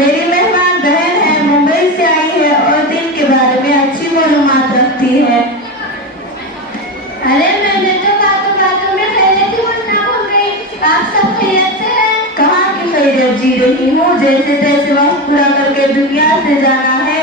मेरी मेहमान बहन है, मुंबई से आई है और दिन के बारे में अच्छी मालूमात रखती है। अरे मैंने तो बातों में खैरियत ही पूछना भूल गई। आप सब खैरियत से हैं? कहाँ की खैरियत जी रही हूँ, जैसे तैसे वक्त पूरा करके दुनिया से जाना है।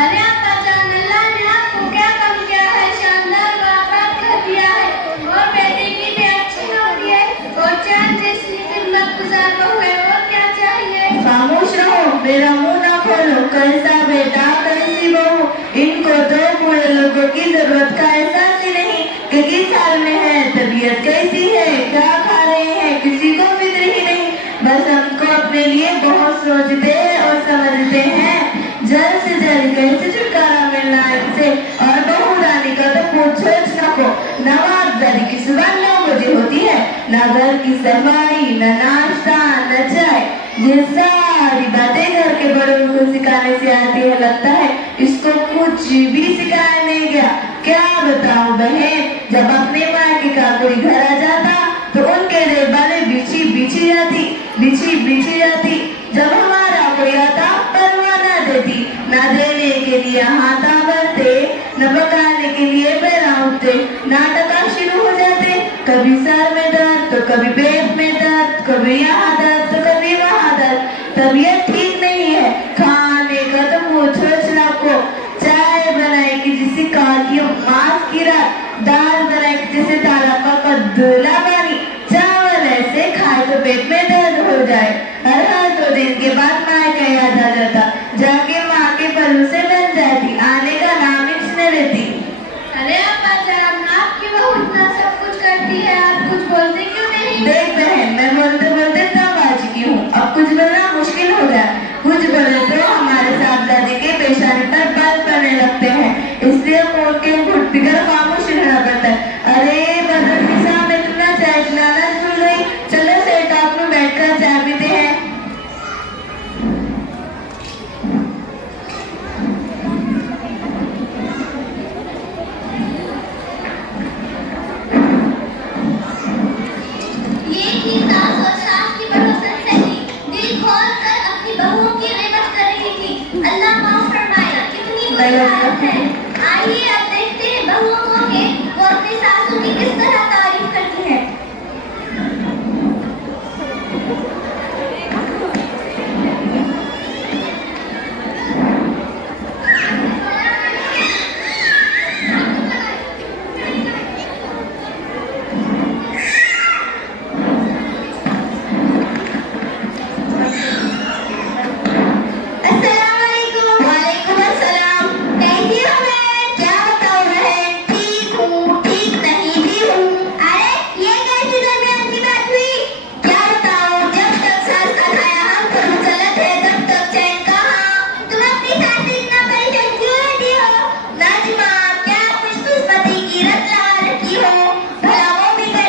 अरे अब्बा जान, अल्लाह ने आपको क्या कम किया है, शानदार बात कर दिया है और बेटे की भी अच्छी नौकरी है और चांद जैसी खिदमत गुजार बहू है, और क्या चाहिए। खामोश रहो, मेरा मुंह ना खोलो। कैसा बेटा कैसी बहू, इनको तो बूढ़े लोगों की जरूरत का एहसास ही नहीं कि किस हाल में है, तबीयत कैसी है, क्या खा रहे हैं, किसी को फिक्र ही नहीं। बस हमको अपने लिए बहुत सोचते और समझते हैं, जल्द से जल्द कैसे छुटकारा मिलना है इनसे। और बहू रानी का तो कुछ सोच न को, नवाबदारी की सुबह 9 बजे होती है, न घर की सफाई, न नाश्ता, न चाय, ये सारी बातें घर के बड़ों को सिखाने से आती है। लगता है इसको कुछ भी सिखाया नहीं गया। क्या बताऊं बहन, जब अपने मायके का कोई घर आ जाता तो उनके लिए बालें बिछी बिछी जाती। जब हमारा कोई आता परवाह न देती, न देने के लिए हाथ भरते, न पकाने के लिए पैरा उठते। नाटक शुरू हो जाते, कभी सर में दर्द तो कभी पेट में दर्द, कभी यहाँ दर्द तो कभी वहाँ दर्द। तबीयत ठीक नहीं है, खाने का तो पूछो ना को। चाय बनाए कि जिसे काटियों मांस की रात, दाल बनाए कि जैसे तालाब का कद्दूला पानी, चावल ऐसे खाए तो पेट में दर्द हो जाए। हर 2 दिन के बाद माँ का याद आ जाता, जाके माँ के पल्लू से बन जाती, आने का नाम ही नहीं लेती। अरे अब्बा जान, आपकी बहू इतना सब कुछ करती है, आप कुछ बोलते क्यों नहीं? देख बहन, मैं बोलते बोलते तब आ चुकी हूँ, अब कुछ बोलना मुश्किल हो गया। कुछ बोले तो हमारे साथ दादी के पेशानी पर बाल पड़ने लगते हैं, इसलिए मोड़ के घुट पिकर खामोश रहना पड़ता है। अरे बदल के सामने तुमने चाय पिलाना भूल गई, चलो सेठ आप में बैठकर चाय पीते हैं। ये थी सास और सास की बढ़ोतरी सही, दिल खोल कर अपनी बहुओं की गिबत कर रही थी। अल्लाह माफ फरमाए, कितनी बुरी हालत है। आइए अब देखते हैं बहुओं को कि वो अपनी सासों की किस तरह तारीफ करती है। वालेकुम अस्सलाम। कैसी हो बहन? क्या बताऊं बहन, ठीक हूँ, ठीक नहीं भी हूँ। अरे ये कैसी दरमियान की बात हुई? क्या बताऊं, जब तक सास का खाया हम पर मुसलत है, तब तक चैन कहाँ। तुम अपनी सास से इतना परेशान क्यों रहती हो? नाजिमा, क्या खुशकिस्मती की रत लगा रखी हो, भला वो भी घर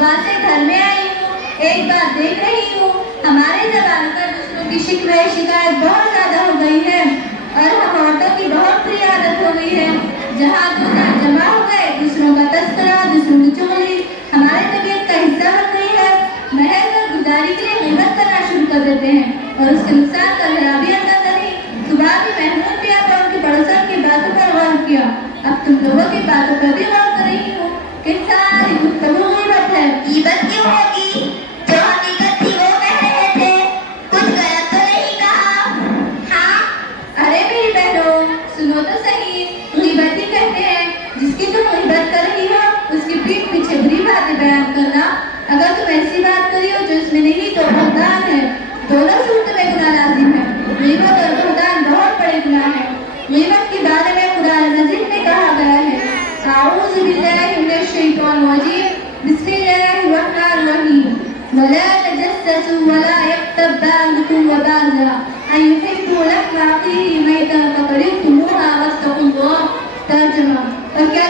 सुबह से घर में आई हूँ, एक बात देख रही हूँ, हमारे जबान पर दूसरों की शिकवे शिकायत बहुत ज्यादा हो गई है और हम औरतों की बहुत बुरी आदत हो गई है। जहाँ जमा हो गए, दूसरों का तस्करा, दूसरों की चुगली हमारे तबीयत का हिस्सा बन गई है। महज और गुजारी के लिए मेहनत करना शुरू कर देते हैं और उसके नुकसान का जरा भी अंदाजा नहीं। सुबह भी महमूद किया पर उनके पड़ोसन की बातों पर गौर किया। अब तुम लोगों की बातों पर भी गौर कर रही हूँ कि सारी गुफ्तगू गीबत है। गीबत क्यों होगी? जो हकीकत थी वो कह रहे थे, कुछ गलत तो नहीं कहा? हाँ, अरे मेरी बहनों, सुनो तो सही, गीबत ही कहते हैं जिसकी तुम गीबत कर रही हो उसकी पीठ पीछे बुरी बातें बयान करना। अगर तुम ऐसी बात करी हो जो इसमें नहीं तो बहतान है। दोनों सूरत में गुनाह लाजिम है। गीबत और बहतान बहुत बड़े गुनाह है। गीबत के बारे में कुरान मजीद में कहा गया है, आऊज़ु बिल्लाहि मिनश शैतानिर रजीम, बिस्मिल्लाहिर रहमानिर रहीम, वला तजस्ससू वला यक्तब बा'दुकुम व बा'दा अन युहिब्बु लहमा अखीहि मैतन फकरिhtumuहा वस्तगुल्लाह। तर्जुमा, और क्या